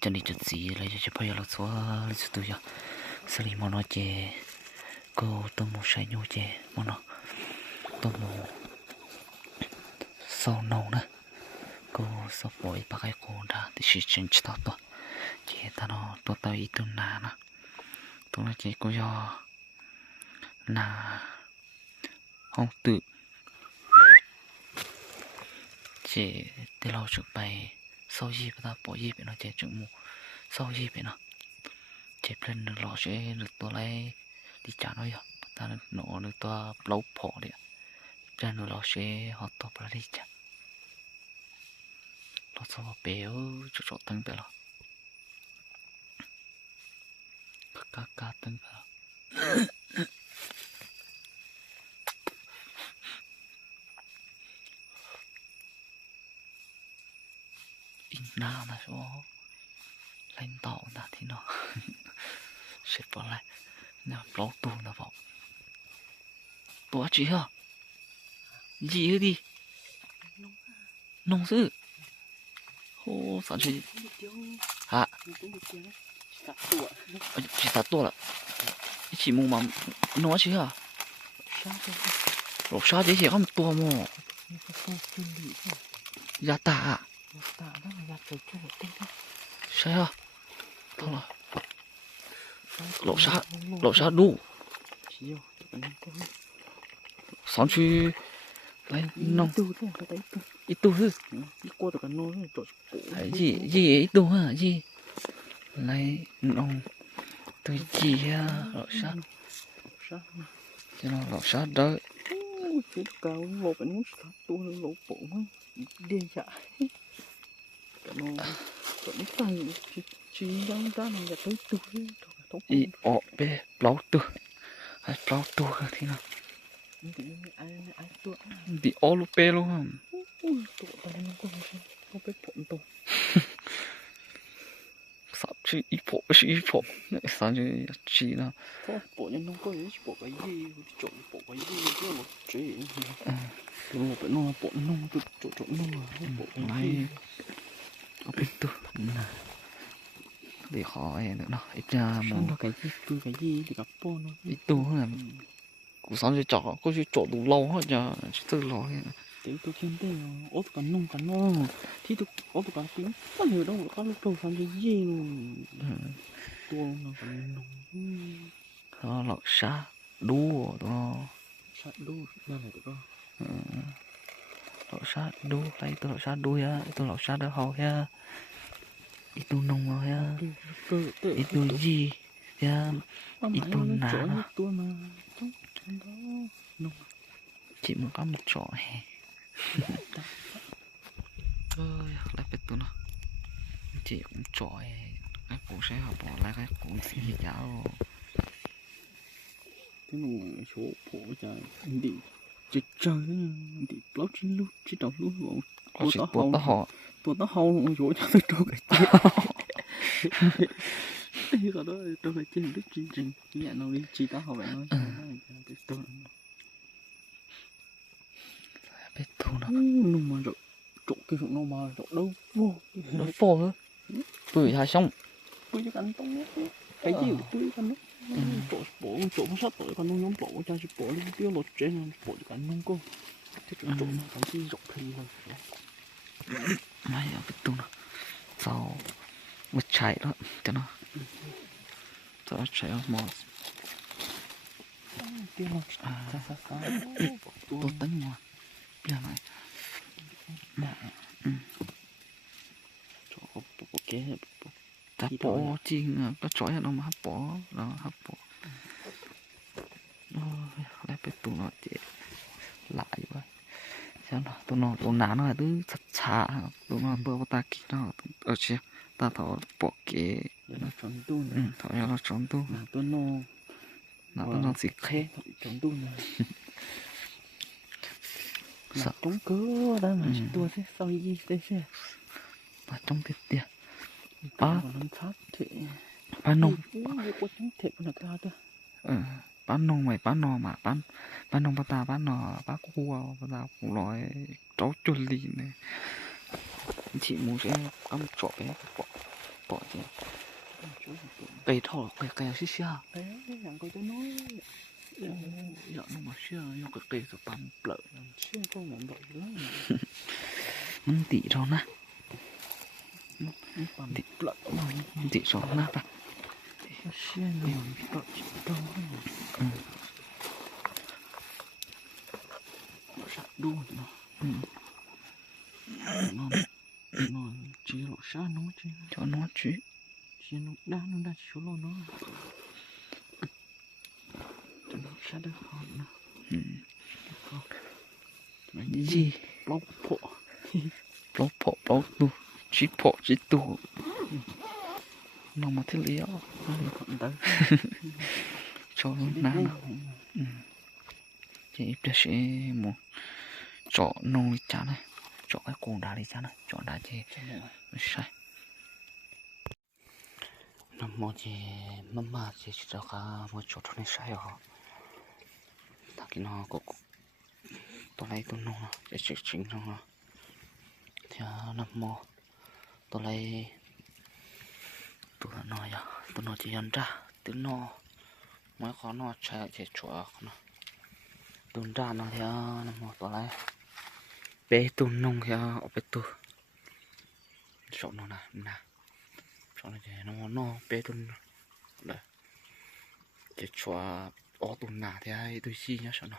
19.4 là cho poi lo so le studio sali mono che ko tomo shanyo che mono tomo so no na ko so poi pa kai ko da ti shi chen chta to che ta no to ta I tu na na to na che ko yo na hong tu che te lo chu pai sau gì ta bỏ gì nó chế chừng mù sau gì nó chế lên được lò chế được tôi lấy đi trả nó rồi ta nó được tôi lâu phổ đi trên được lò chế họ tập ra đi trả lò sau béo chỗ tăng béo cá tăng béo na mà số lên tàu na thì nó sẽ bỏ lại nó lỗ tù nó vào bỏ chị hả gì đi nông sư ô sao chị hả chỉ sát tua là chỉ mua mà nó chị hả lột sao thế chỉ có một tua mà giá tạ sao thôi rồi lộ sao đủ sáng chứ lấy nông ít tu hư gì ít tu hả gì lấy nông tôi chỉ lộ sao cho nó lộ sao đỡ cái cao lộ phải muốn sát tu nó lộ bộ nó đi chạy nó còn ít tay chỉ đang ra này là tới tu ý ọ bê plau tu ai plau tu thì nào ai tu bị ó lu bê luôn hả tu tao nó không biết phụng tu sao chứ ít phụng sao chứ chỉ là bộ nhân không có gì bộ cái gì trộn bộ cái gì chứ một chuyện nó phải nó bộ nông trộn nông bộ này ở bên tu để hỏi nữa nó ít ra một cái gì thì gặp po nó ít tu là cuộc sống cho có chứ trộn đủ lâu hết giờ từ lâu tiếng tôi trên đây ốp cả nông cả nó thì tôi ốp cả tiếng có nhiều đâu có lúc đầu làm cái gì tua nó còn nông nó lọc xa đu đó sát đu ra này có lọc xa đu lấy tôi lọc xa đu á tôi lọc xa đỡ hậu ha ít tu nông rồi ha ít tu gì ha ít tu nà chỉ muốn có một chỗ hè ơi lại biết tu nó chỉ cũng chỗ cái cụ sẽ học bỏ lại cái cụ gì giáo cái nó số phổ cho đi chơi chơi đi lót trên luôn trên đầu luôn của tao hậu chỗ cho tôi trâu cái chết đi rồi đó trâu cái chết đứt chương trình nhẹ nào đi chỉ tao hậu vậy thôi biết tu nó nó mà rồi chỗ cái nó mà chỗ đâu vô nó phô hả bưởi hai xong bưởi cho cắn tông cái gì bưởi cắn nó bộ nó sát tội con nó nhóm bộ cho chị bộ lên tiêu lột trên bộ cho cắn nông cô cái chỗ nó cái gì rộng thì rồi này biết tu nó sau một chạy đó cho nó sau chạy một tiêu lột tôi tính mà bây giờ này chỗ bộ kế ta bỏ chiên có chói ở đâu mà hấp bỏ đó hấp bỏ lại biết tụi nó chị lại vậy sao nó tụi nó là thứ thật xả tụi nó bơ ta kỹ nó ở chia ta thọ bỏ kế nó tròn tu thọ nó tròn tu tụi nó xịt khe tròn tu sao trống cớ đó mà tua thế sao gì thế chứ mà trong tiệt tiệt ba nông bán nông mày bán nò mà bán nông bán ta bán nò bán cua bán ta cũng nói cháu chuẩn lì này chị muốn sẽ có một chỗ bé bỏ bỏ chứ chú tụi cây thọ cây xí xia bé rằng coi cho nói dạ nó mà xia nó cây rồi băm lợ xia con nhận đội lắm mình tỉ rồi nè băm lợ mình tỉ rồi nè bà xia nó đội đâu nó sạch đuôi nó chỉ lộ xa nó chứ cho nó chứ chỉ nó đa số lo nó cho nó xa được hơn gì bóc phộ bóc tu chỉ phọ chỉ tu nó mà thế liễu cho nó nán chỉ biết sẽ một chọn nông đi chán này chọn cái cuồng đá đi chán này chọn đá chứ sai nằm một chỉ mama chỉ cho cả một chỗ này sai rồi thằng kia nó có tôi lấy tôi nông để chỉnh nông thì nằm một tôi lấy tôi nói à tôi nói chỉ ăn ra tôi nói mấy con nó chạy chạy chua nó tuần ra nó thì nằm một tôi lấy bé tuần nông thì ở bé tu chỗ nó nè chỗ này thì nó bé tuần đấy chạy chua ở tuần nào thì ai tôi xí nhá sao nó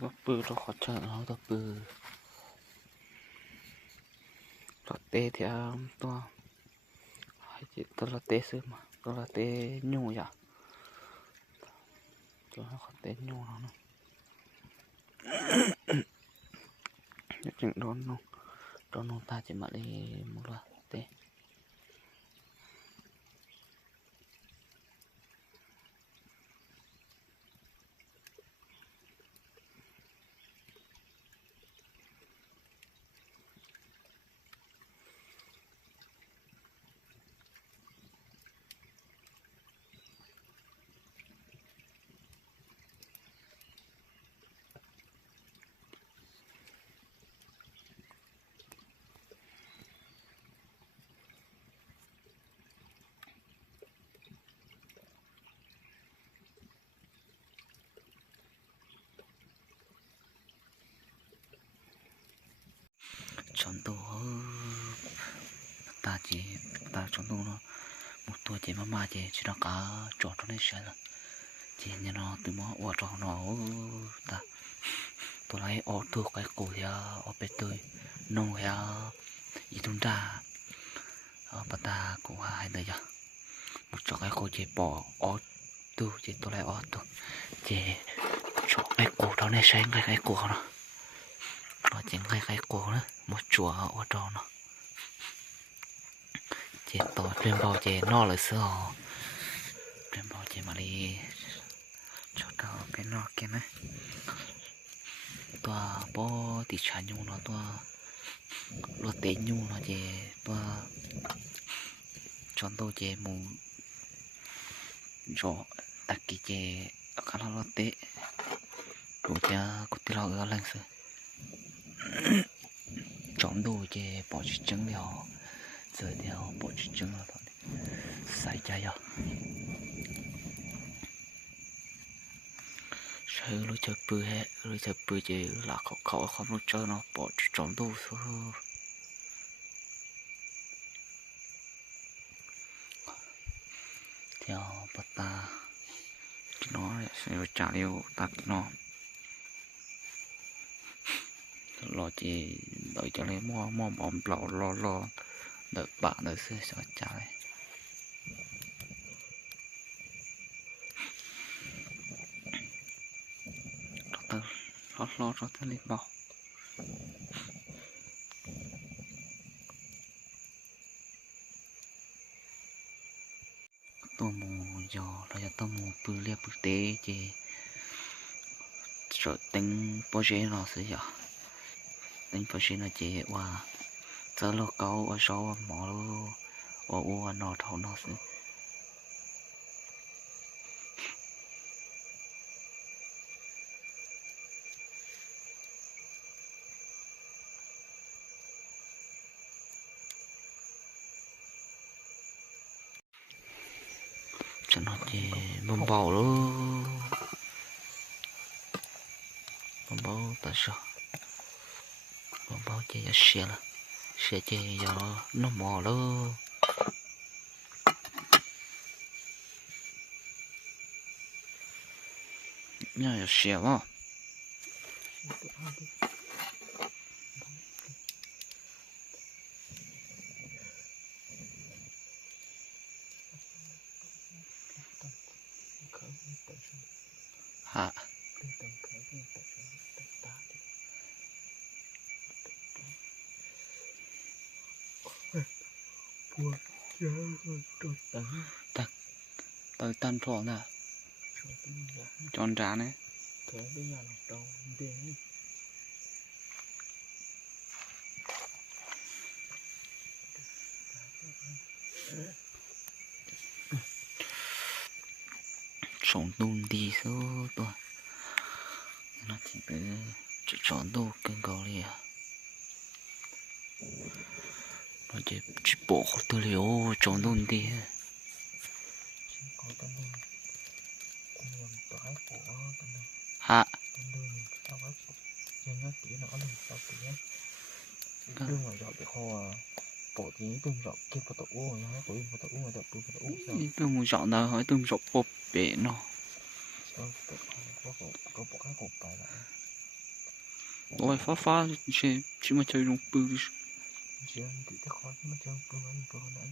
có bự nó khó chở nó có bự nó tê thì to chỉ tôi là tê sớm mà tôi là tê nhu vậy tôi nó khó tê nhu nó nhất định đón ta chỉ mà đi một lần tê chọn đồ ta chọn đồ nó một tuổi chỉ mà chỉ nó cả chọn cho nên sẽ là chỉ như nó từ mỏ ở trong nó ta tôi lấy ở từ cái cổ ya ở bên tôi nông ya ý tung ra ở bên ta cũng hai đời ya một chỗ cái cổ chỉ bỏ ở từ chỉ tôi lấy ở từ chỉ chỗ cái cổ đó này sáng cái cổ nó chỉ cái cổ nữa một chùa ở trong nó chỉ tôi đem bao chỉ no là sữa đem bao chỉ mà đi cho tao cái no kia này tua bó thì trả nhung nó tua lo tế nhung nó chỉ tua chọn tôi chỉ mù rõ đặc kỳ chỉ khá là lo tế đủ cho cút tiêu ở lăng sự chọn đồ chỉ bỏ chút trứng vào rồi theo bỏ chút trứng vào thôi xài chai rồi sao lối chơi bự hết lối chơi bự chỉ là cậu không lối chơi nó bỏ chút chọn đồ thôi theo bắt ta nó sẽ trả liều tắt nó lo chỉ đợi cho lấy mua bom lo đợi bạn đợi sẽ trả lại lo cho tới lên bao tôi mù giò là cho tôi mù bự liệp bự tế chỉ sợ tính bao giờ nó sẽ giò tính bao giờ nó chỉ qua giờ lo câu ở sau mỏ lo ở nó thầu nó sẽ Cho nó chỉ bầm bầu luôn. Bầm bầu tại sao? Bầm bầu chỉ là xe là xe chỉ là nó mò luôn. Nhớ là xe quá. Hả? Tới tân thọ nè. Tròn trá này. Thế bây giờ là đầu tiên. Sống tùm đi số tôi. Nó chỉ phải chọn đồ cân cầu đi à. Nó chỉ bỏ tôi liều chọn tùm đi. Hả? Đừng mà dọn cái kho bỏ tí đừng dọn kia vào tàu uống nó có vào tàu uống mà đập vào tàu uống tôi muốn dọn nào hỏi tôi dọn bột bể nó. Có bỏ cái cục bài lại. Ôi phá chỉ mà chơi rung bự. Chỉ ăn thì cái khó mà chơi bự nó bự hơn đấy.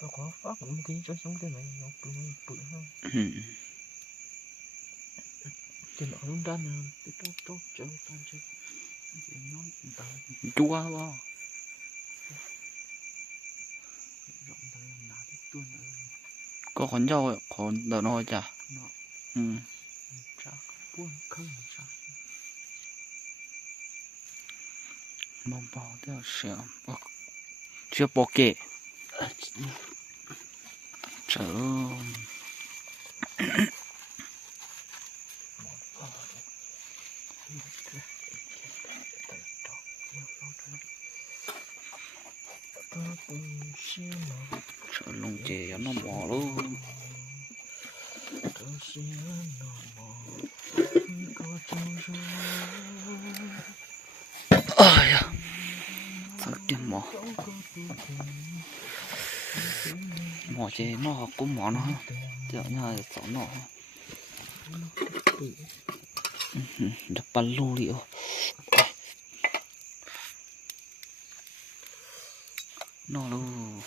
Sao khó phát cũng tí cho sống cái này nó bự hơn. Cái nó luôn đan cái tốt chơi con chơi. Chua quá. Có con dâu con đợt nó chả. Bông bò theo sữa chưa bỏ kệ chờ chờ lông chè nó bỏ luôn. Ôi à, sao kiếm mỏ chè nó cũng mỏ nó chợ nhà sợ nó đập bắn lô liệu nó luôn.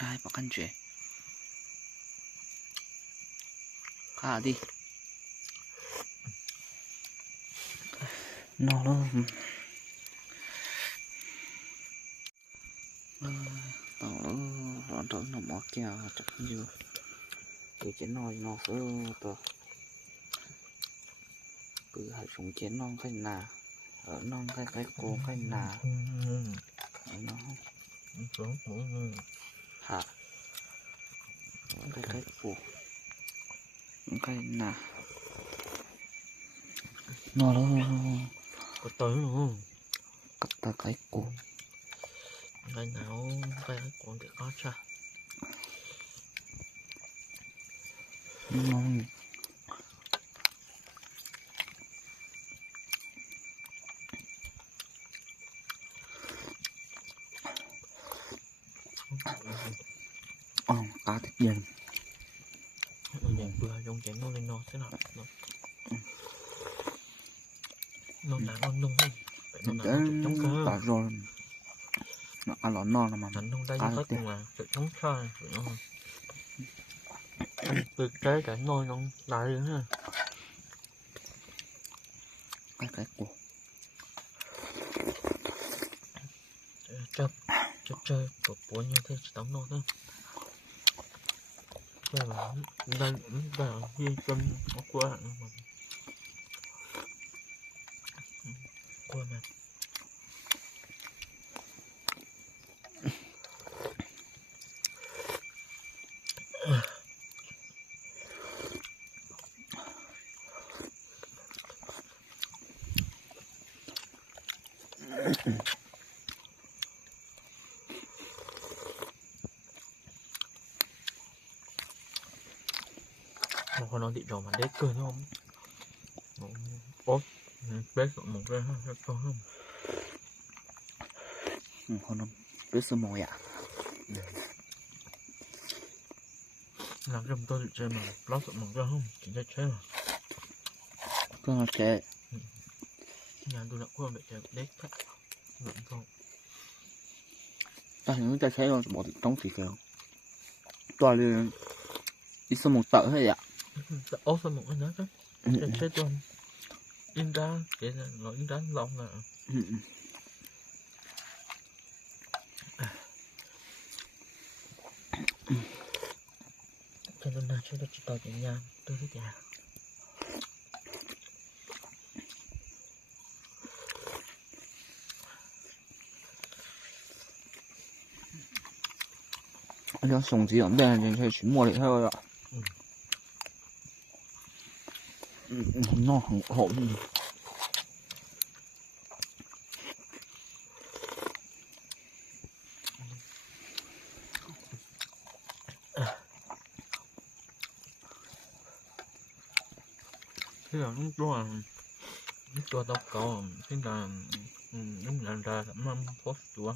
Sai bỏ căn chuyện khá đi nó luôn tao nó trở nó mỏ kia chắc như cái chén nó sẽ tao cứ hãy xuống chén non cái nà ở non cái cô cái nà nó hả cái cô cái nà nó có tới luôn cắt ta cái cô cái nào cái con để có cha nó cá thịt dần vừa dùng chén nó lên nó thế nào nó nung nó chống cơ cả rồi nó ăn lỏng non mà nó nung tay hết cùng là sự chống sai từ trái cả nồi nó lại nữa cái cổ chập chơi của như thế tấm nồi thôi đây là ghi chân nó qua mà con nó thị trường mà đét cơ không ốp bếp một cái không このブスもや làm cho tôi chơi mà lót một cái không chỉ chơi chơi mà このけ nhà tôi đã qua bị chơi đét cả vẫn không 但是你在车上冇东西嘅锻炼一什么得係呀 ốp xong một cái nữa chứ chơi chơi tôi in ra vậy là ngồi in ra lòng là cho nên là chơi được chỉ tao chỉ nhà tôi thích nhà我想送子人哋人去全摸嚟睇啦很好thế là lúc cho tao có thế là lúc làm ra mâm post của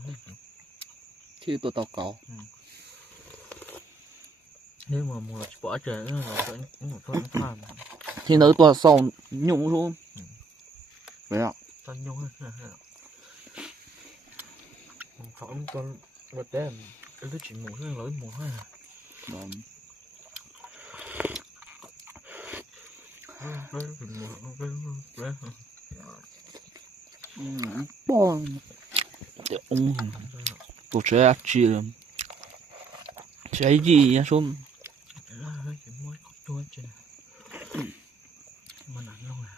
ที่ตัวเตาเก่า nếu mà mùa bỏ trời nó là một thôi tham ที่นื้อตัวส่งยุ่งรู้ไปแล้ว tao nhung hết phỏng con vật đen cái đứa chỉ mùa hơi lối mùa ha bon tôi chơi chi lắm chơi gì á xuống chỉ mới có tôi chứ mà nặng luôn à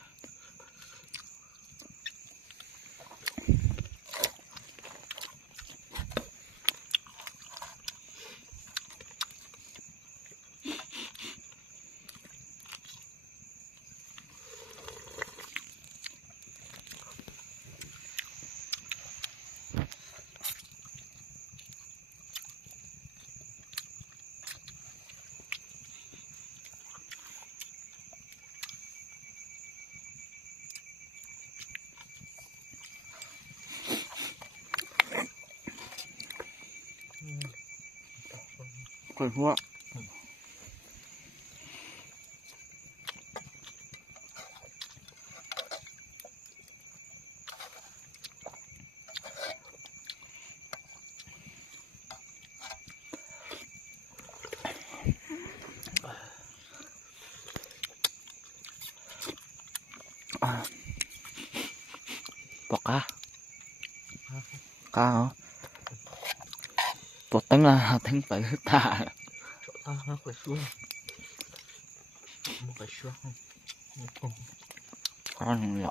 Quay hoa bọc cá hả bột tấn là tấn phải ta ta nó phải xuống một cái xuống ăn nhọ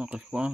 mà cái quá